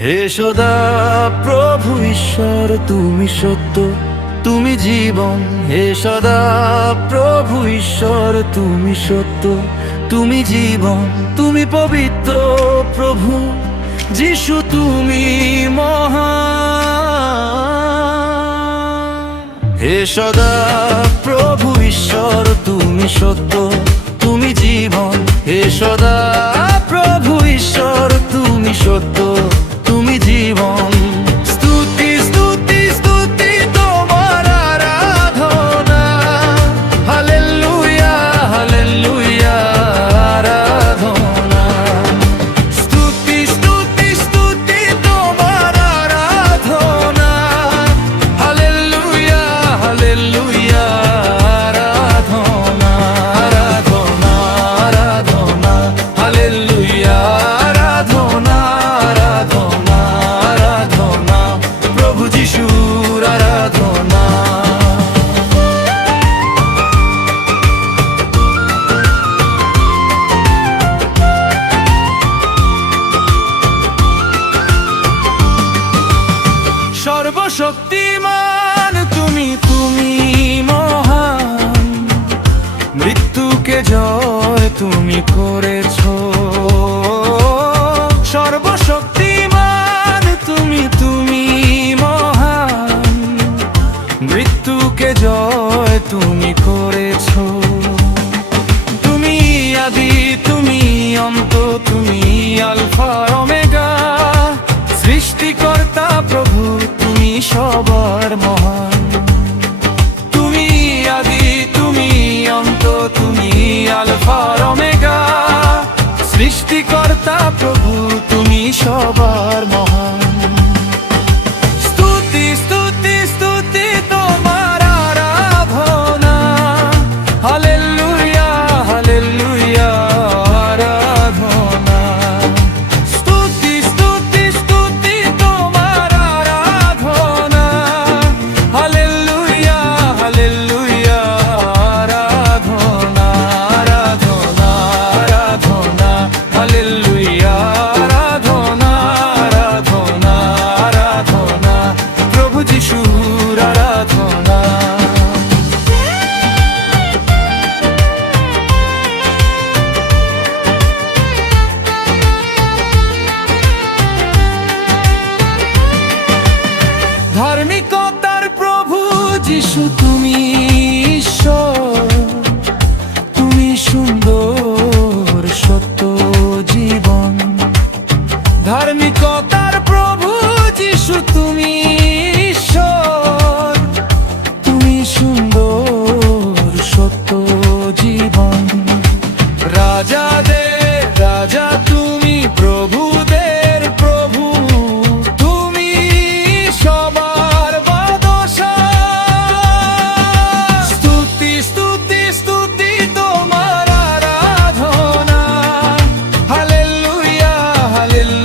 হে সদা প্রভু ঈশ্বর তুমি সত্য, তুমি জীবন। হে সদা প্রভু ঈশ্বর তুমি সত্য, তুমি জীবন। তুমি পবিত্র প্রভু যিশু, তুমি মহান। হে সদা প্রভু ঈশ্বর তুমি সত্য, তুমি জীবন। হে সদা প্রভু ঈশ্বর তুমি সত্য, তুমি জীবন। স্তুতি স্তুতি স্তুতি তোমার আরাধনা, হালেলুয়া হালেলুয়া আরাধনা। স্তুতি স্তুতি স্তুতি তোমার আরাধনা, হালেলুয়া হালেলুয়া আরাধনা। আরাধনা আরাধনা হালেলুয়া আরাধনা। আরাধনা আরাধনা প্রভু যিশুর আরাধনা। সর্বশক্তিমান তুমি, তুমি মহান। মৃত্যুকে জয় তুমি করেছো। সর্বশক্তিমান তুমি, তুমি মহান। মৃত্যুকে জয় তুমি করেছো। তুমি আদি, তুমি অন্ত, তুমি আলফা ওমেগা। সৃষ্টিকর্তা প্রভু তুমি সবার মহান। তুমি আদি, তুমি অন্ত, তুমি আলফা ওমেগা। সৃষ্টিকর্তা প্রভু তুমি সবার মহান। স্তুতি স্তুতি স্তুতি তোমার আরাধনা, হালেলুয়া হালেলুয়া আরাধনা। স্তুতি স্তুতি স্তুতি তোমার আরাধনা, হালেলুয়া হালেলুয়া আরাধনা। আরাধনা আরাধনা হালেলুয়া আরাধনা। আরাধনা আরাধনা প্রভু যিশুর আরাধনা। ধার্মিকতার প্রভু যিশু তুমি ঈশ্বর, তুমি সুন্দর সত্য জীবন। ধার্মিকতার প্রভু যিশু তুমি ঈশ্বর, তুমি সুন্দর সত্য জীবন। রাজাদের রাজা তুমি, প্রভুদের প্রভু তুমি সবার বাদশা। স্তুতি স্তুতি স্তুতি তোমার আরাধনা, হালেলুয়া হালেলুয়া